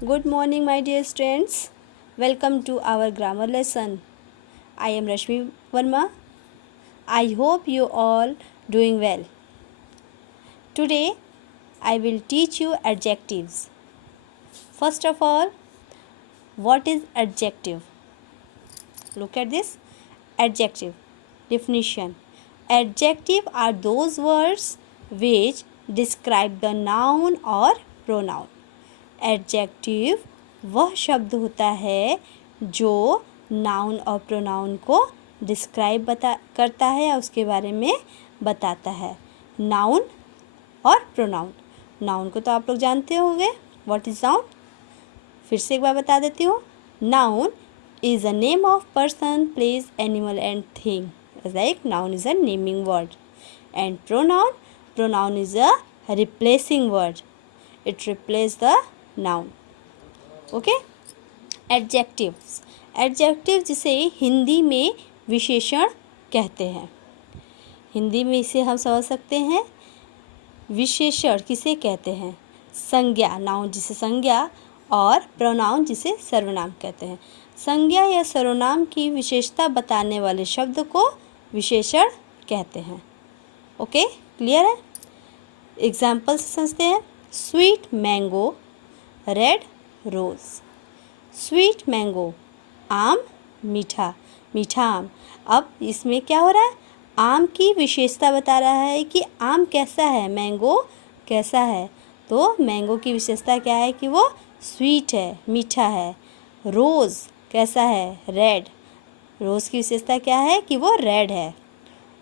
Good morning, my dear students. Welcome to our grammar lesson. I am Rashmi Verma. I hope you all doing well. Today, I will teach you adjectives. First of all, what is adjective? Look at this. Adjective. Definition. Adjective are those words which describe the noun or pronoun. Adjective वह शब्द होता है जो noun और pronoun को describe करता है या उसके बारे में बताता है। नाउन और प्रोनाउन। नाउन को तो आप लोग जानते होंगे। What is noun? फिर से एक बार बता देती हूँ। Noun is a name of person, place, animal and thing. Like noun is a naming word. And pronoun is a replacing word. It replaces the noun. Okay. Adjectives. Adjective जिसे हिंदी में विशेषण कहते हैं. हिंदी में इसे हम समझ सकते हैं. विशेषण किसे कहते हैं? संज्ञा. नाउन जिसे संज्ञा और प्रोनाउन जिसे सर्वनाम कहते हैं. संज्ञा या सर्वनाम की विशेषता बताने वाले शब्द को विशेषण कहते हैं. ओके, क्लियर है? एग्जाम्पल से समझते हैं. Sweet mango, red rose. Sweet mango आम, मीठा, मीठा आम. अब इसमें क्या हो रहा है? आम की विशेषता बता रहा है कि आम कैसा है, मैंगो कैसा है. तो मैंगो की विशेषता क्या है कि वो स्वीट है, मीठा है. रोज़ कैसा है? रेड. रोज़ की विशेषता क्या है कि वो रेड है.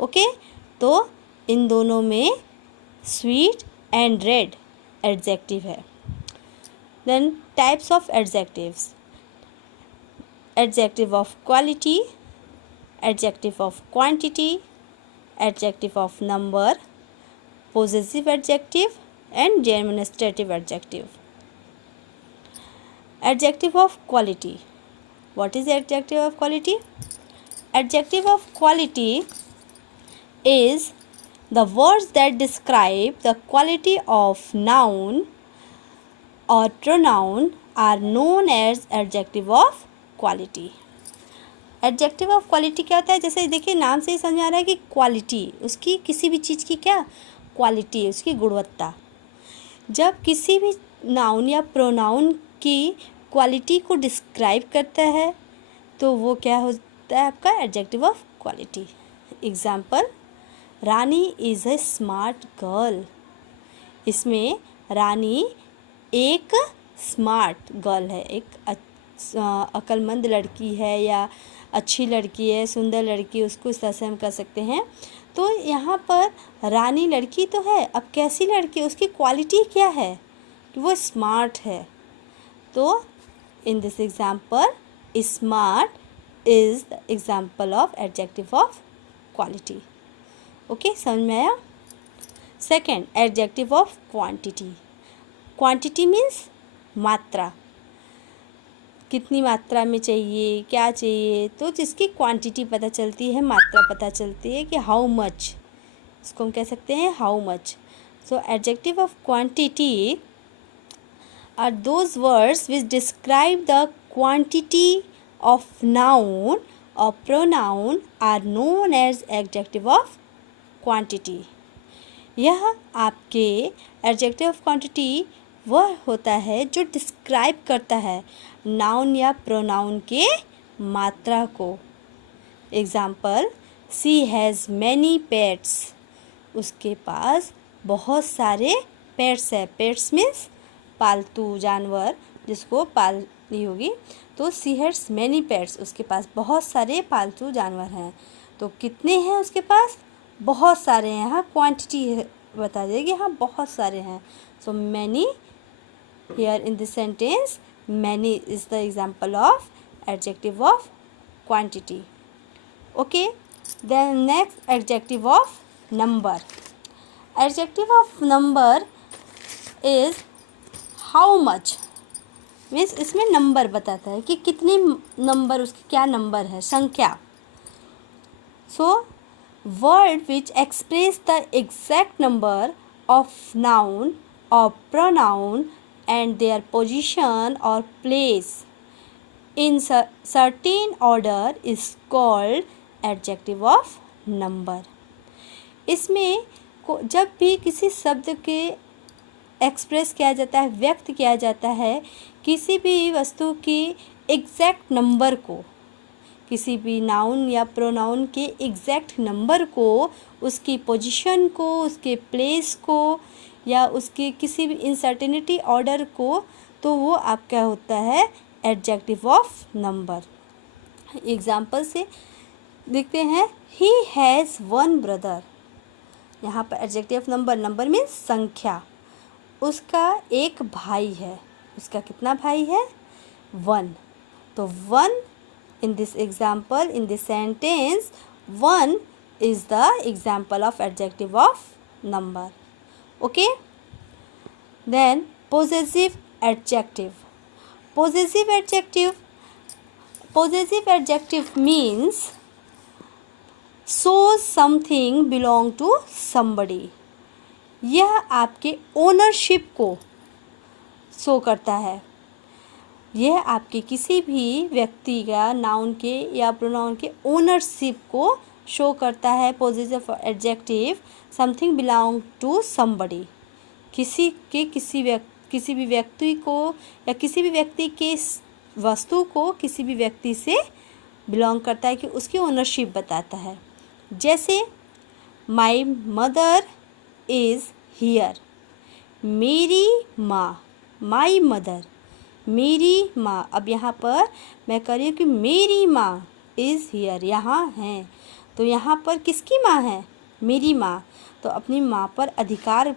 ओके, तो इन दोनों में स्वीट एंड रेड एडजेक्टिव है. Then types of adjectives. Adjective of quality, adjective of quantity, adjective of number, possessive adjective and demonstrative adjective. Adjective of quality. What is adjective of quality? Adjective of quality is the words that describe the quality of noun or pronoun are known as adjective of quality. Adjective of quality क्या होता है? जैसे देखिए नाम से ही समझ आ रहा है कि क्वालिटी, उसकी किसी भी चीज़ की क्या क्वालिटी है, उसकी गुणवत्ता. जब किसी भी नाउन या प्रोनाउन की क्वालिटी को डिस्क्राइब करता है तो वो क्या होता है आपका adjective of quality. Example, Rani is a smart girl. इसमें रानी एक स्मार्ट गर्ल है, एक अक्लमंद लड़की है या अच्छी लड़की है, सुंदर लड़की, उसको इस तरह से हम कह सकते हैं. तो यहाँ पर रानी लड़की तो है, अब कैसी लड़की, उसकी क्वालिटी क्या है कि वो स्मार्ट है. तो in this example smart is the example of adjective of quality. Okay, समझ में आया? Second, adjective of quantity. Quantity means मात्रा. कितनी मात्रा में चाहिए, क्या चाहिए, तो जिसकी क्वांटिटी पता चलती है, मात्रा पता चलती है कि हाउ मच, इसको हम कह सकते हैं how much. So adjective of quantity are those words which describe the quantity of noun और pronoun are known as adjective of quantity. यह आपके एडजेक्टिव ऑफ क्वांटिटी वह होता है जो डिस्क्राइब करता है नाउन या प्रोनाउन के मात्रा को. Example, she has many pets. उसके पास बहुत सारे पेट्स है. पेट्स मीन्स पालतू जानवर जिसको पाली होगी. तो सी हैज़ मैनी पेट्स, उसके पास बहुत सारे पालतू जानवर हैं. तो कितने हैं उसके पास? बहुत सारे हैं. यहाँ क्वांटिटी बता देगी, हाँ बहुत सारे हैं. So many here in this sentence, many is the example of adjective of quantity. Okay, then next adjective of number. Adjective of number is how much. Means इसमें नंबर बताता है कि कितने नंबर, उसकी क्या नंबर है, संख्या. सो word which express the exact number of noun or pronoun and their position or place in certain order is called adjective of number. इसमें जब भी किसी शब्द के एक्सप्रेस किया जाता है, व्यक्त किया जाता है, किसी भी वस्तु की एग्जैक्ट नंबर को, किसी भी नाउन या प्रोनाउन के एग्जैक्ट नंबर को, उसकी पोजीशन को, उसके प्लेस को या उसके किसी भी इनसर्टेनिटी ऑर्डर को, तो वो आपका होता है एडजेक्टिव ऑफ नंबर। एग्जाम्पल से देखते हैं, ही हैज़ वन ब्रदर। यहाँ पर adjective of number, number means संख्या। उसका एक भाई है। उसका कितना भाई है? वन। तो one in this example, in this sentence, one is the example of adjective of number. Okay, then possessive adjective. Possessive adjective means shows something belong to somebody. यह आपके ओनरशिप को शो करता है। यह आपके किसी भी व्यक्ति का, नाउन के या प्रोनाउन के ओनरशिप को शो करता है। Positive adjective something belong to somebody, किसी भी व्यक्ति को या किसी भी व्यक्ति के वस्तु को किसी भी व्यक्ति से बिलोंग करता है, कि उसकी ओनरशिप बताता है। जैसे माई मदर इज़ हियर। मेरी माँ, माई मदर, मेरी माँ। अब यहाँ पर मैं कह रही हूँ कि मेरी माँ इज़ हियर, यहाँ हैं। तो यहाँ पर किसकी माँ है? मेरी माँ। तो अपनी माँ पर अधिकार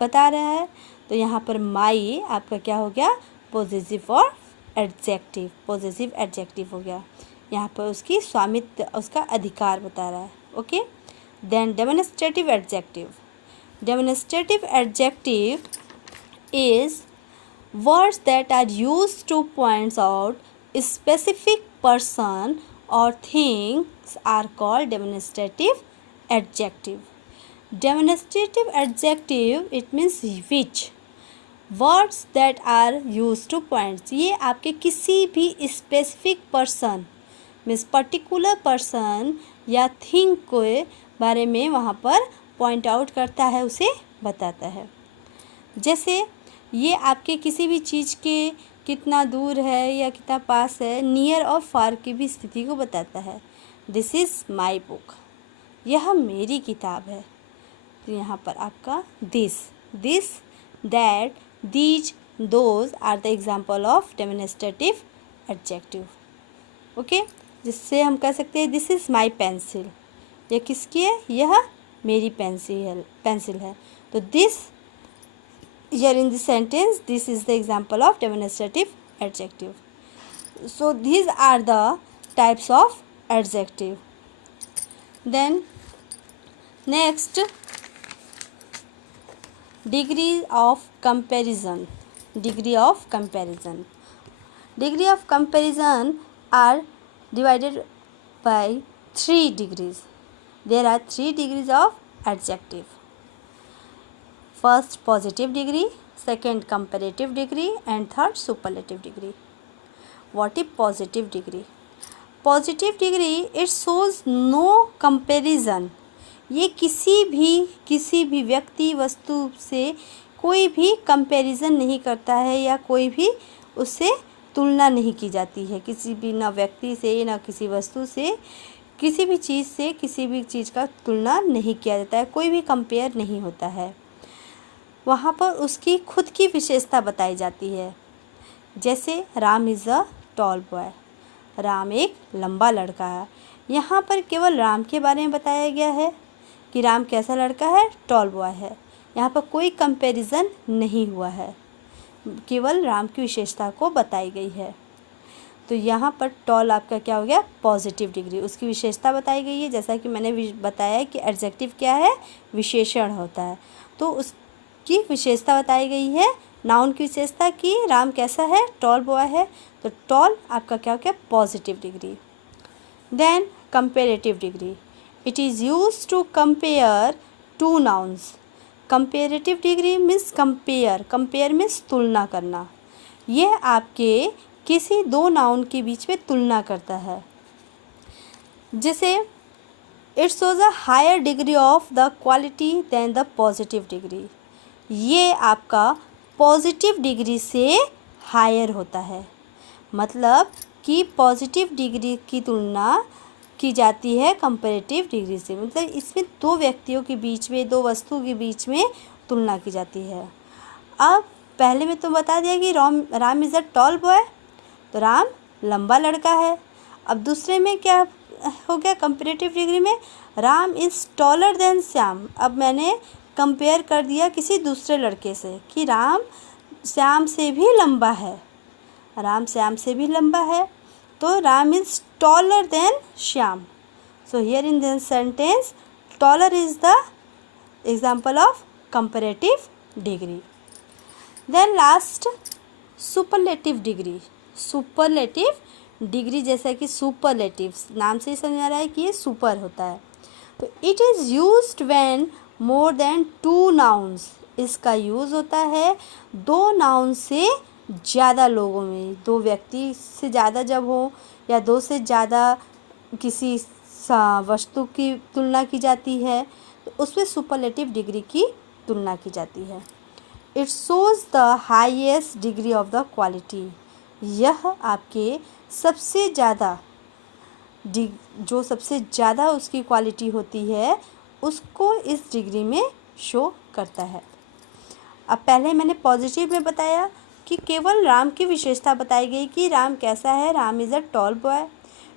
बता रहा है। तो यहाँ पर माई आपका क्या हो गया? पॉजिटिव और एडजेक्टिव, पॉजिटिव एडजेक्टिव हो गया। यहाँ पर उसकी स्वामित्व, उसका अधिकार बता रहा है। Okay, then demonstrative adjective. Demonstrative adjective is words that are used to point out a specific person or things are called demonstrative adjective. Demonstrative adjective, it means which words that are used to point, ये आपके किसी भी specific person means particular person या thing के बारे में वहाँ पर पॉइंट आउट करता है, उसे बताता है। जैसे ये आपके किसी भी चीज़ के कितना दूर है या कितना पास है, नियर और फार की भी स्थिति को बताता है। दिस इज़ माई बुक, यह मेरी किताब है। तो यहाँ पर आपका this, that, these, those are the example of demonstrative adjective. Okay, जिससे हम कह सकते हैं दिस इज़ माई पेंसिल, यह किसकी है? यह मेरी पेंसिल है। तो this, here in this sentence, this is the example of demonstrative adjective. So these are the types of adjective. Then next, degree of comparison. Degree of comparison. Degree of comparison are divided by 3 degrees. There are 3 degrees of adjective. First positive degree, second comparative degree, and third superlative degree. What is positive degree? Positive degree, it shows no comparison. ये किसी भी व्यक्ति वस्तु से कोई भी comparison नहीं करता है या कोई भी उससे तुलना नहीं की जाती है, किसी भी ना व्यक्ति से ना किसी वस्तु से, किसी भी चीज़ से किसी भी चीज़ का तुलना नहीं किया जाता है, कोई भी कंपेयर नहीं होता है। वहाँ पर उसकी खुद की विशेषता बताई जाती है। जैसे Ram is a tall boy, Ram एक लंबा लड़का है। यहाँ पर केवल राम के बारे में बताया गया है कि राम कैसा लड़का है? टॉल बॉय है। यहाँ पर कोई कंपैरिजन नहीं हुआ है, केवल राम की विशेषता को बताई गई है। तो यहाँ पर टॉल आपका क्या हो गया? पॉजिटिव डिग्री, उसकी विशेषता बताई गई है। जैसा कि मैंने बताया कि एडजेक्टिव क्या है? विशेषण होता है। तो उसकी विशेषता बताई गई है। नाउन की विशेषता कि राम कैसा है? टॉल बॉय है। तो टॉल आपका क्या हो गया? Positive degree. Then comparative degree, it is used to compare two nouns. Comparative degree means compare means तुलना करना। यह आपके किसी दो नाउन के बीच में तुलना करता है। जैसे it shows a higher degree of the quality than the positive degree. ये आपका पॉजिटिव डिग्री से हायर होता है, मतलब कि पॉजिटिव डिग्री की तुलना की जाती है कंपैरेटिव डिग्री से। मतलब इसमें दो व्यक्तियों के बीच में, दो वस्तु के बीच में तुलना की जाती है। अब पहले में तो बता दिया कि Ram is a tall boy, तो राम लंबा लड़का है। अब दूसरे में क्या हो गया, कंपैरेटिव डिग्री में Ram is taller than Shyam. अब मैंने कंपेयर कर दिया किसी दूसरे लड़के से कि राम श्याम से भी लंबा है, राम श्याम से भी लंबा है, तो Ram is taller than Shyam. So here in this sentence taller is the example of comparative degree. Then last superlative degree. Superlative degree जैसा कि सुपरलेटिव नाम से ही समझ आ रहा है कि ये सुपर होता है। तो it is used when more than two nouns. इसका यूज़ होता है दो नाउन से ज़्यादा लोगों में, दो व्यक्ति से ज़्यादा जब हो या दो से ज़्यादा किसी वस्तु की तुलना की जाती है, तो उसमें सुपरलेटिव डिग्री की तुलना की जाती है। It shows the highest degree of the quality. यह आपके सबसे ज़्यादा जो सबसे ज़्यादा उसकी क्वालिटी होती है उसको इस डिग्री में शो करता है। अब पहले मैंने पॉजिटिव में बताया कि केवल राम की विशेषता बताई गई कि राम कैसा है, Ram is a tall boy.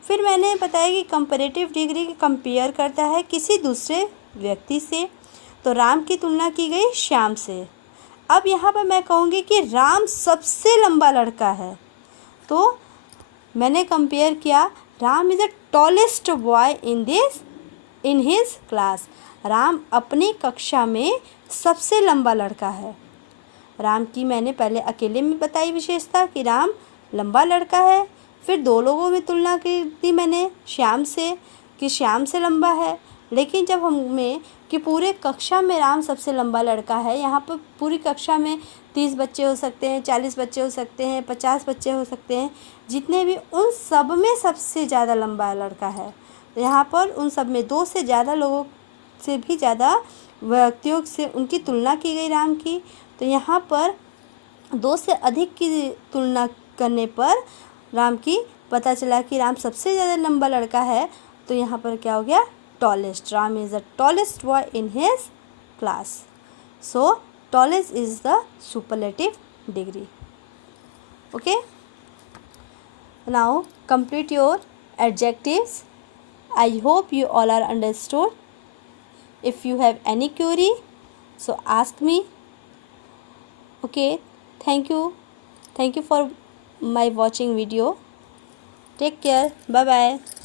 फिर मैंने बताया कि कंपैरेटिव डिग्री कंपेयर करता है किसी दूसरे व्यक्ति से, तो राम की तुलना की गई श्याम से। अब यहाँ पर मैं कहूँगी कि राम सबसे लंबा लड़का है, तो मैंने कंपेयर किया Ram is a tallest boy in his class. Ram अपनी कक्षा में सबसे लंबा लड़का है। राम की मैंने पहले अकेले में बताई विशेषता कि राम लंबा लड़का है, फिर दो लोगों में तुलना की दी मैंने श्याम से कि श्याम से लंबा है। लेकिन जब हमें कि पूरे कक्षा में राम सबसे लंबा लड़का है, यहाँ पर पूरी कक्षा में 30 बच्चे हो सकते हैं, 40 बच्चे हो सकते हैं, 50 बच्चे हो सकते हैं, जितने भी उन सब में सबसे ज़्यादा लंबा लड़का है। तो यहाँ पर उन सब में दो से ज़्यादा लोगों से भी ज़्यादा व्यक्तियों से उनकी तुलना की गई राम की। तो यहाँ पर दो से अधिक की तुलना करने पर राम की पता चला कि राम सबसे ज़्यादा लंबा लड़का है। तो यहाँ पर क्या हो गया, tallest. Ram is the tallest boy in his class. So tallest is the superlative degree. Okay, now complete your adjectives. I hope you all are understood. If you have any query, so ask me. Okay, thank you for my watching video. Take care. Bye bye.